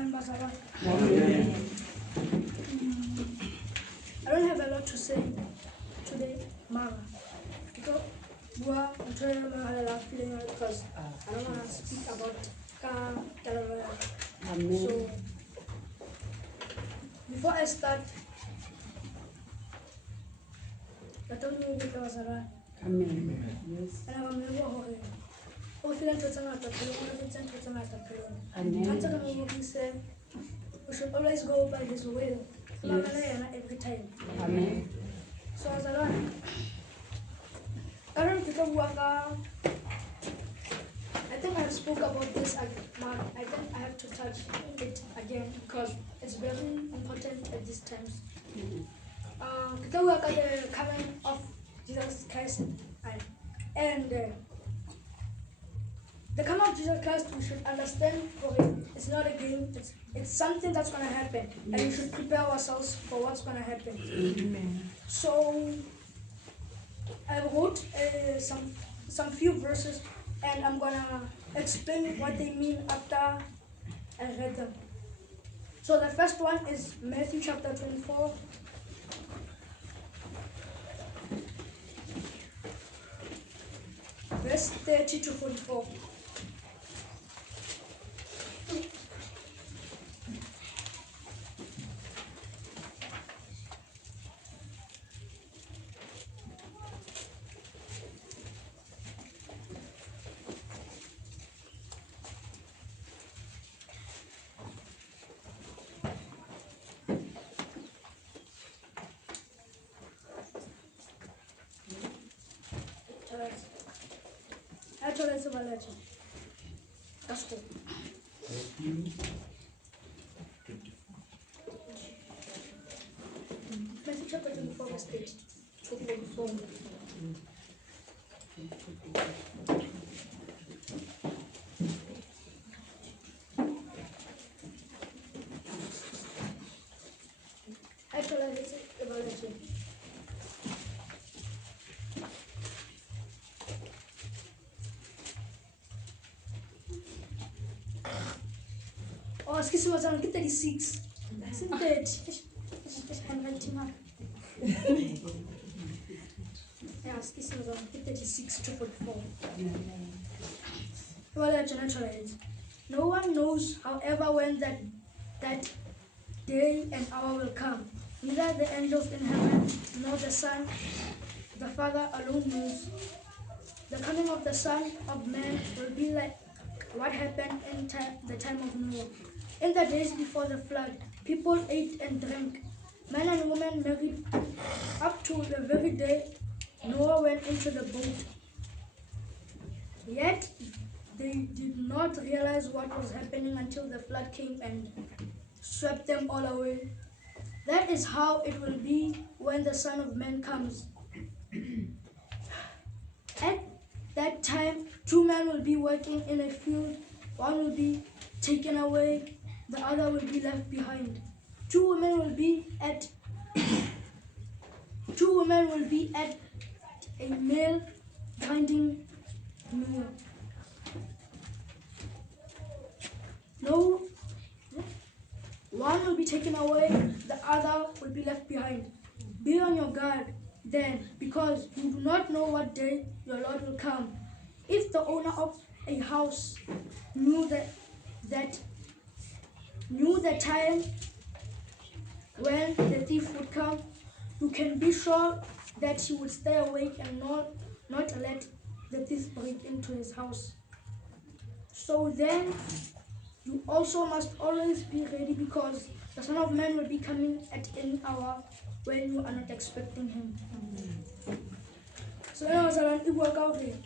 Amen. I don't have a lot to say today, Mara. Because I don't want to speak about Kgauhelo. Amen. So before I start, I told you that I was around. Amen. Yes. And I remember how I feel like Amen. he said we should always go by his will. Yes. Every time. Amen. So I was around. I think I spoke about this, but I think I have to touch it again because it's very important at these times. Kita work at the coming of Jesus Christ, and the coming of Jesus Christ, we should understand for it. It's not a game. It's something that's gonna happen, and we should prepare ourselves for what's gonna happen. Amen. So I wrote some few verses, and I'm gonna explain what they mean after I read them. So the first one is Matthew chapter 24. Verse 30 to 44. That's good. Matthew chapter 24, verse 30 to 44. Actually, it's evaluation. Oh, excuse me, I'm 36. That's in 30. Yeah, excuse me, I'm 36 to 44. Well, no one knows, however, when that day and hour will come. Neither the angels in heaven nor the Son, the Father alone knows. The coming of the Son of Man will be like what happened in the time of Noah. In the days before the flood, people ate and drank. Men and women married up to the very day Noah went into the boat. Yet they did not realize what was happening until the flood came and swept them all away. That is how it will be when the Son of Man comes. At that time, two men will be working in a field. One will be taken away, the other will be left behind. Two women will be at a mill grinding meal. No, one will be taken away, the other will be left behind. Be on your guard then, because you do not know what day your Lord will come. If the owner of a house knew the time when the thief would come, you can be sure that he would stay awake and not let the thief break into his house. So then, you also must always be ready, because the Son of Man will be coming at any hour when you are not expecting him. So when I was around, it worked out here.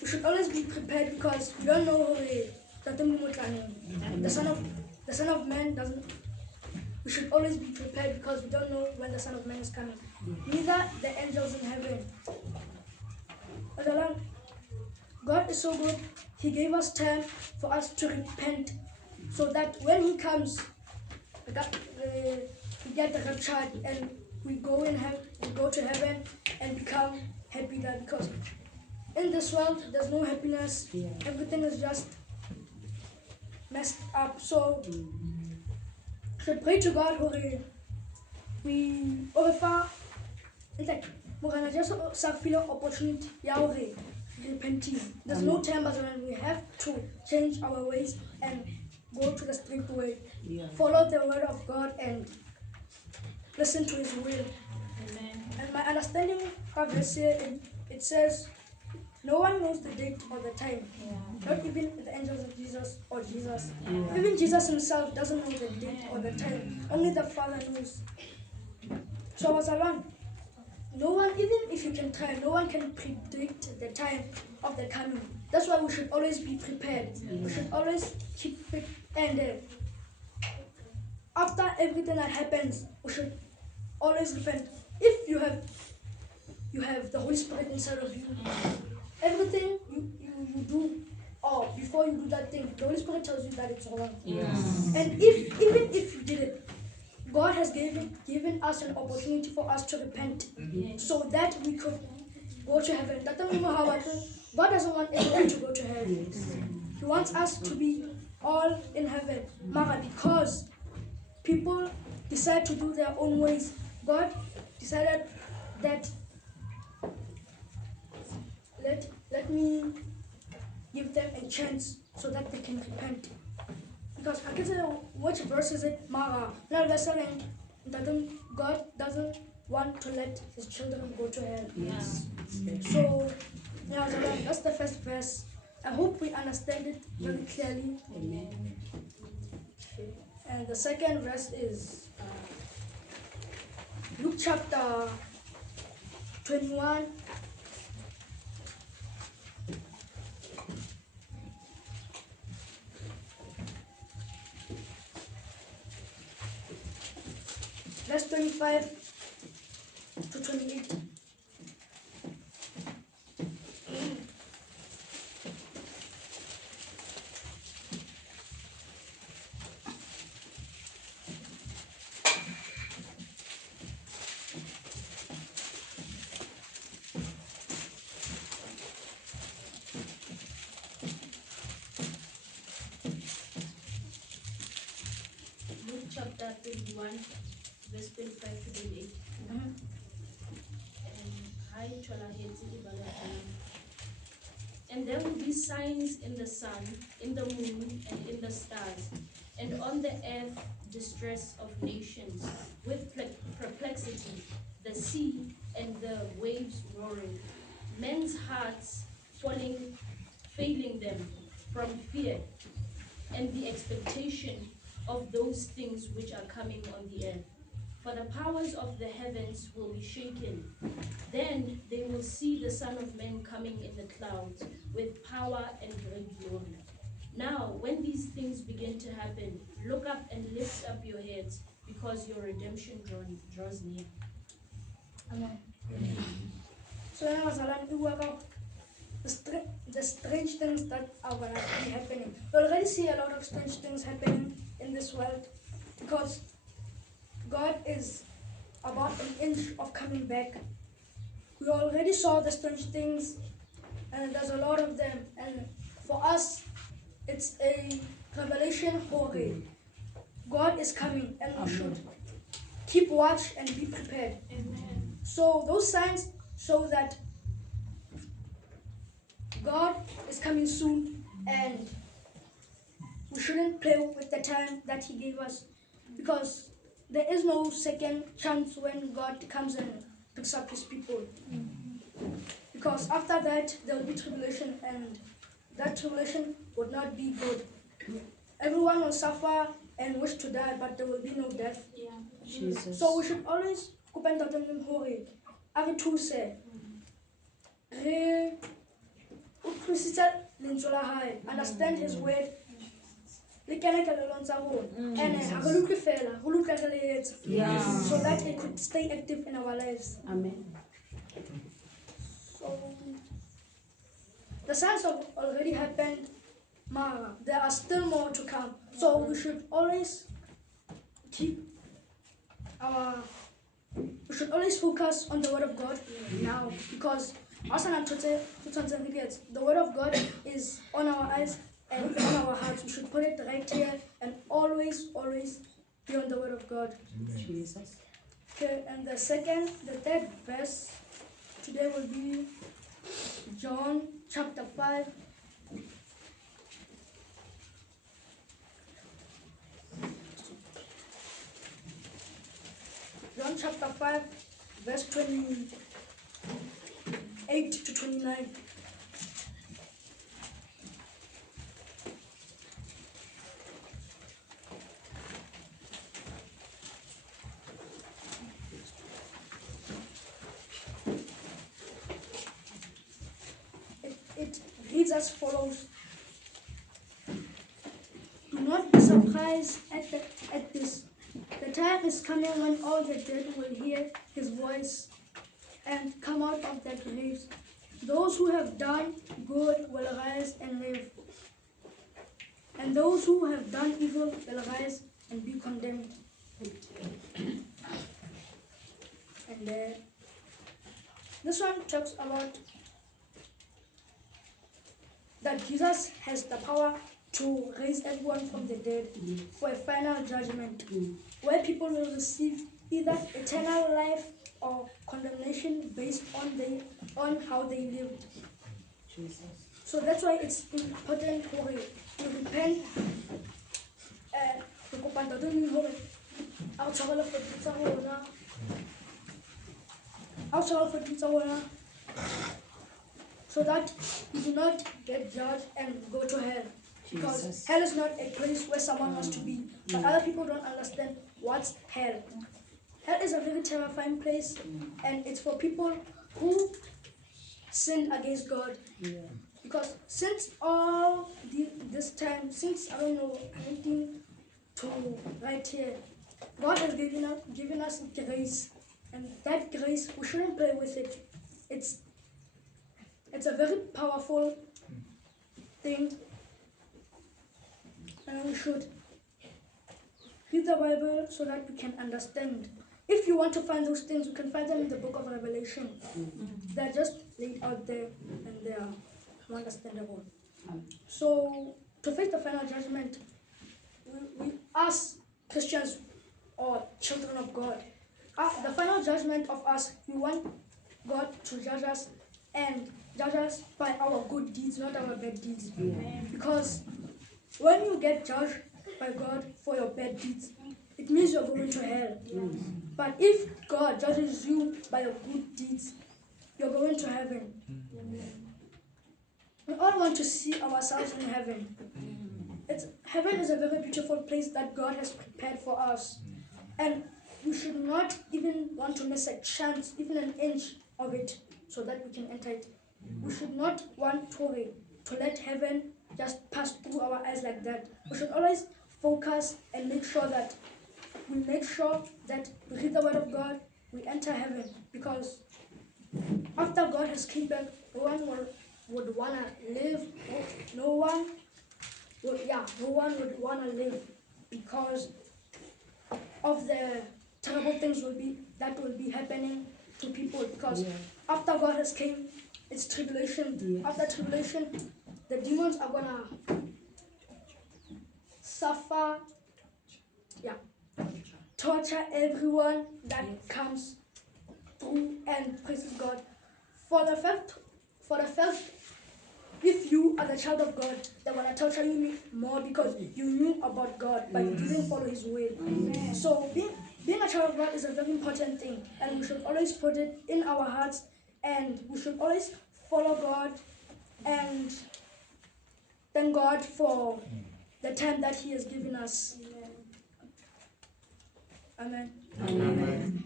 We should always be prepared, because we don't know that the Son of Man doesn't. We should always be prepared, because we don't know when the Son of Man is coming. Neither the angels in heaven. God is so good. He gave us time for us to repent, so that when He comes, we get raptured and we go to heaven and become happy there. Because in this world, there's no happiness. Everything is just messed up. So should pray to God we offer it's like we're gonna just feel an opportunity repenting. There's no time but when we have to change our ways and go to the strict way. Follow the word of God and listen to his will. Amen. And my understanding of this here it says no one knows the date or the time. Not even the angels of Jesus or Jesus. Even Jesus himself doesn't know the date or the time. Only the Father knows. So I was alone. No one, even if you can try, no one can predict the time of the coming. That's why we should always be prepared. We should always keep fit. And after everything that happens, we should always repent. If you have the Holy Spirit inside of you, everything you do, or before you do that thing, the Holy Spirit tells you that it's wrong. And even if you did it, God has given us an opportunity for us to repent so that we could go to heaven. God doesn't want everyone to go to heaven. He wants us to be all in heaven. Mara, because people decide to do their own ways, God decided that let me give them a chance so that they can repent. Because I can say which verse is it? Mara. Now they're saying that God doesn't want to let his children go to hell. So that's the first verse. I hope we understand it very clearly. Amen. And the second verse is Luke chapter 21. Verse 25 to 28. Luke chapter 21, verse 25 to 28. And there will be signs in the sun, in the moon, and in the stars, and on the earth distress of nations, with perplexity, the sea and the waves roaring, men's hearts failing them from fear, and the expectation of those things which are coming on the earth. For the powers of the heavens will be shaken. Then they will see the Son of Man coming in the clouds with power and great glory. Now, when these things begin to happen, look up and lift up your heads, because your redemption draws near. Amen. So now we work out the strange things that are going to be happening. We already see a lot of strange things happening in this world because God is about an inch of coming back. We already saw the strange things and there's a lot of them, and for us it's a revelation for God is coming and we should keep watch and be prepared. Amen. So those signs show that God is coming soon and we shouldn't play with the time that he gave us, because there is no second chance when God comes and picks up his people. Because after that there will be tribulation, and that tribulation would not be good. Everyone will suffer and wish to die, but there will be no death. Jesus. So we should always understand his word. And so that it could stay active in our lives. Amen. So the signs have already happened, there are still more to come. So we should always focus on the word of God now, because the word of God is on our eyes and on our hearts. We should put it right here and always be on the word of God. Jesus. Okay, and the third verse today will be John chapter 5. John chapter 5, verse 28 to 29. It reads as follows. Do not be surprised at this. The time is coming when all the dead will hear his voice and come out of their graves. Those who have done good will rise and live, and those who have done evil will rise and be condemned. And this one talks about that Jesus has the power to raise everyone from the dead for a final judgment, where people will receive either eternal life or condemnation based on how they lived. Jesus. So that's why it's important to repent. So that you do not get judged and go to hell. Because Jesus. hell is not a place where someone wants to be. But other people don't understand what's hell. Hell is a very terrifying place, and it's for people who sinned against God. Yeah. Because since all this time, since I don't know, 19 to right here, God has given us grace, and that grace we shouldn't play with it. It's a very powerful thing, and we should read the Bible so that we can understand. If you want to find those things, you can find them in the book of Revelation. They're just laid out there and they are more understandable. So, to face the final judgment, we as Christians or children of God, the final judgment of us, we want God to judge us and judge us by our good deeds, not our bad deeds. Because when you get judged by God for your bad deeds, it means you're going to hell. But if God judges you by your good deeds, you're going to heaven. We all want to see ourselves in heaven. Heaven is a very beautiful place that God has prepared for us. And we should not even want to miss a chance, even an inch of it, so that we can enter it. We should not want to let heaven just pass through our eyes like that. We should always focus and make sure that we read the word of God, we enter heaven. Because after God has came back, no one would want to live. No one would want to live because of the terrible things will be happening to people. Because after God has came, it's tribulation. After tribulation, the demons are gonna suffer, torture everyone that comes through and praises God. For the fact, if you are the child of God, they're gonna torture you more because you knew about God, but you didn't follow His will. So being a child of God is a very important thing, and we should always put it in our hearts, and we should always follow God and thank God for the time that He has given us. Amen. Amen.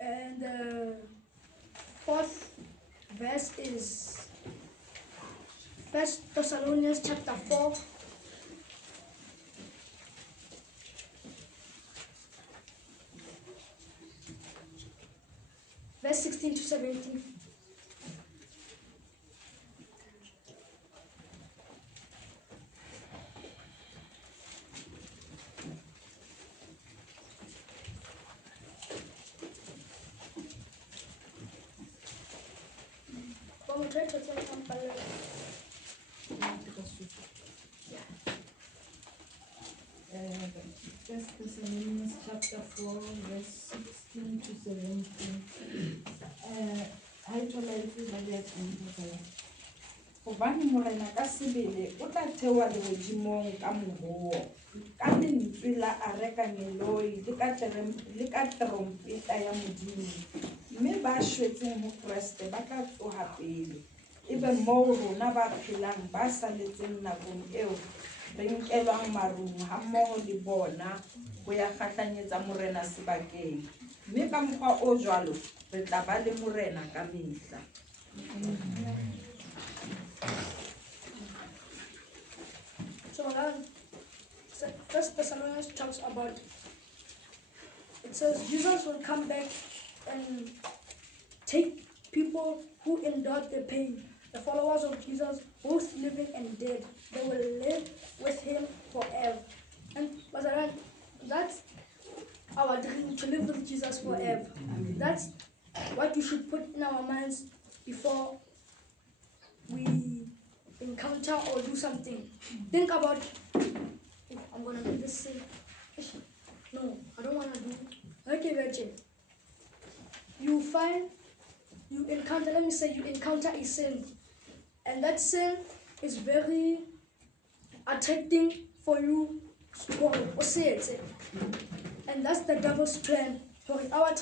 And the fourth verse is 1 Thessalonians chapter 4. Verse 16 to 17. Vamos try to tell some Thessalonians chapter 4, verse 16 to 17. I tolerate that and Hobane morena ka sebele o tla theoa legodimong ka moruo ka lentswe la a reka meloi le ka trompeta ya Modimo mme ba shwetseng ho Kreste ba tla tsoha pele ebe moo rona ba phelang ba saletseng nakong eo re nkelwang marung hammoho le bona ho ya kgahlanyetsa morena sebakeng mme ka mokgwa o jwalo re tla ba le morena ka mehla. So First Thessalonians talks about, it says Jesus will come back and take people who endured the pain, the followers of Jesus, both living and dead. They will live with him forever. And that's our dream, to live with Jesus forever. That's what we should put in our minds before we encounter or do something. Think about, if I'm gonna do this sin. No, I don't wanna do. Okay, Virgin. You encounter, let me say you encounter a sin. And that sin is very attracting for you. And that's the devil's plan for our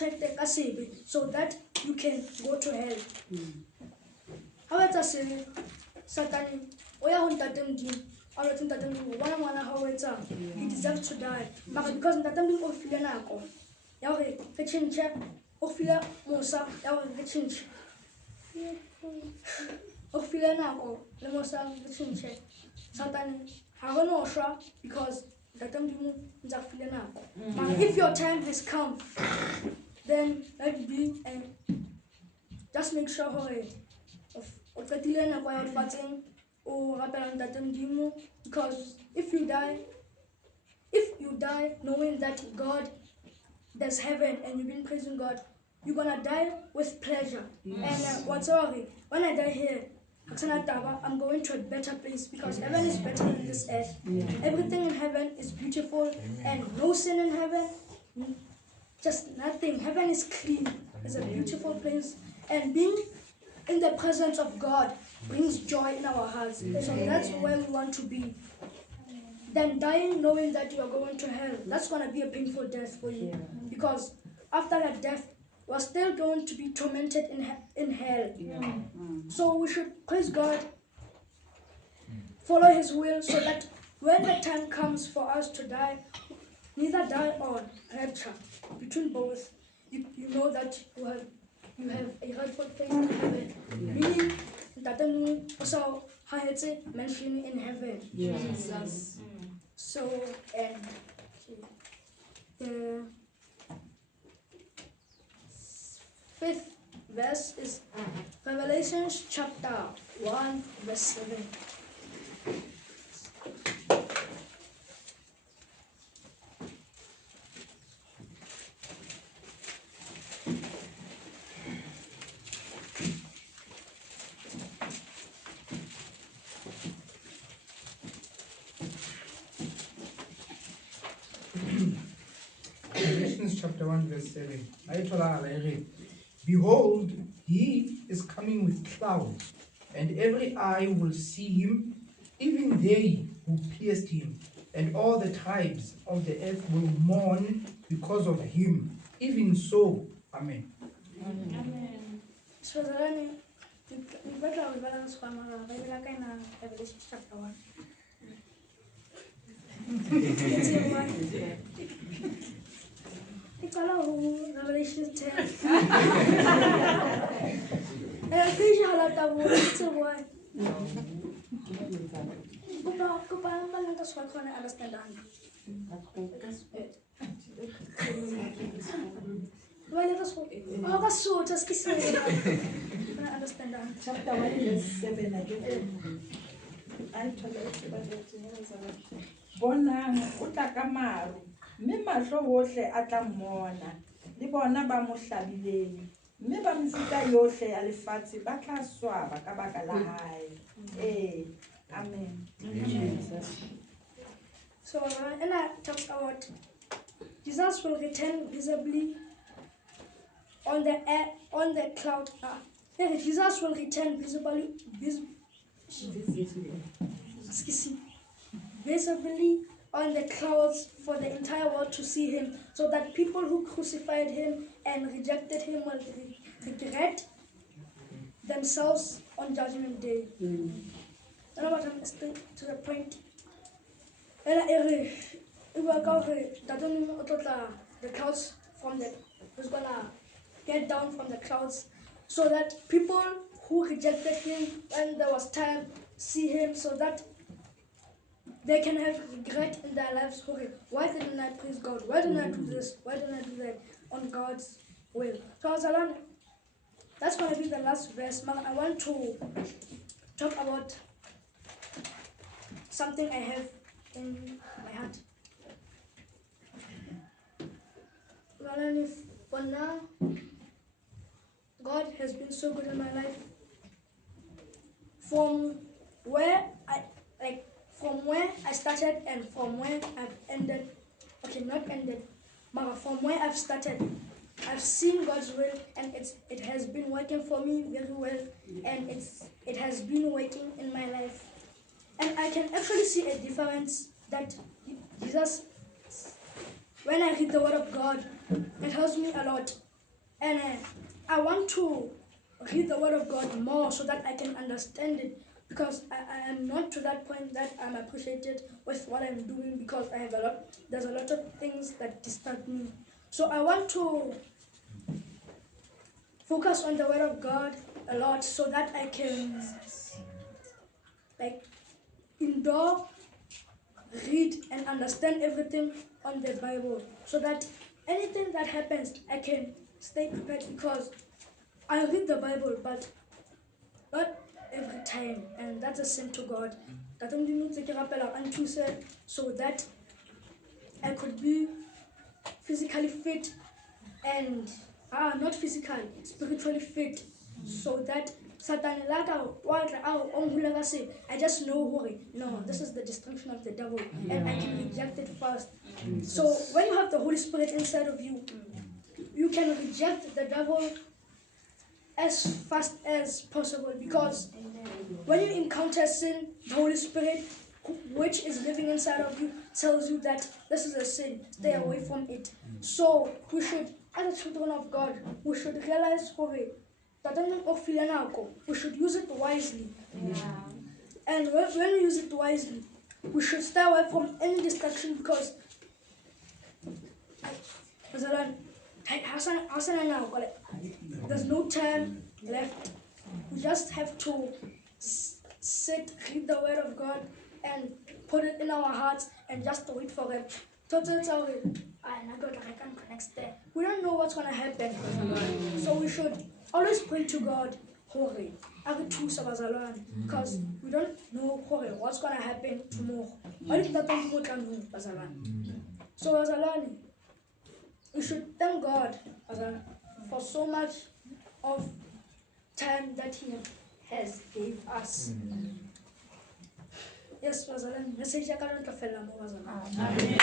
so that you can go to hell. However, Satan, he deserves to die. But because because if your time has come, then let it be, and just make sure because if you die knowing that God, there's heaven, and you've been praising God, you're gonna die with pleasure. Yes. And when I die here, I'm going to a better place because heaven is better than this earth. Yeah. Everything in heaven is beautiful. Amen. And no sin in heaven, just nothing. Heaven is clean. It's a beautiful place. And being in the presence of God brings joy in our hearts. So that's where we want to be. Then dying knowing that you are going to hell, that's going to be a painful death for you. Because after that death, we're still going to be tormented in hell. So we should praise God, follow his will, so that when the time comes for us to die, neither die or rapture. Between both, you know that you have a rightful place in heaven. Meaning that also mentioned in heaven. Yes. So, and the 5th verse is Revelation chapter 1 verse 7. Galatians chapter 1 verse 7. Behold, he is coming with clouds, and every eye will see him, even they who pierced him, and all the tribes of the earth will mourn because of him. Even so, Amen. Amen. So Revelation chapter 1. Revelation 10. And I'm pretty sure that it's a word. That's why I can't understand that. Well, let us hope. Oh, that's so just kissing. I can't understand that. chapter 1 verse 7 again. I tolerate that. Bonang o tla ka maru mme mahlo hohle a tla mmona le bona ba mo hlabileng mme ba mefuta yohle ya lefatshe ba tla swaba ka baka la hae. Amen. So and that talks about Jesus will return visibly on the air, on the cloud. Jesus will return visibly on the clouds for the entire world to see him, so that people who crucified him and rejected him will regret themselves on Judgment Day. Then what I'm straight to the point. The clouds from the who's gonna get down from the clouds, so that people who rejected him when there was time see him, so that they can have regret in their lives. Okay, why didn't I praise God? Why didn't I do this? Why didn't I do that on God's will? So that's going to be the last verse. I want to talk about something I have in my heart. For now, God has been so good in my life. From where I started and from where I've ended. Okay, not ended, but from where I've started, I've seen God's will, and it has been working for me very well, and it has been working in my life. And I can actually see a difference that Jesus, when I read the Word of God, it helps me a lot. And I want to read the Word of God more so that I can understand it, because I am not to that point that I'm appreciated with what I'm doing, because there's a lot of things that disturb me. So I want to focus on the Word of God a lot so that I can endure, read and understand everything on the Bible, so that anything that happens I can stay prepared, because I read the Bible but not every time, and that's a sin to God. So that I could be physically fit and not physically, spiritually fit, so that I just know, no, this is the destruction of the devil, and I can reject it fast. So when you have the Holy Spirit inside of you, you can reject the devil as fast as possible, because when you encounter sin, the Holy Spirit, which is living inside of you, tells you that this is a sin, stay away from it. So we should, as children of God, we should realize we should use it wisely. And when we use it wisely, we should stay away from any distraction, because there's no time left. We just have to sit, read the Word of God, and put it in our hearts, and just wait for it. We don't know what's going to happen, so we should always pray to God, because we don't know what's going to happen tomorrow. So we should thank God for so much of time that He has gave us. Yes, Bazalwane, message ya ka ntle fela mo Bazalwane.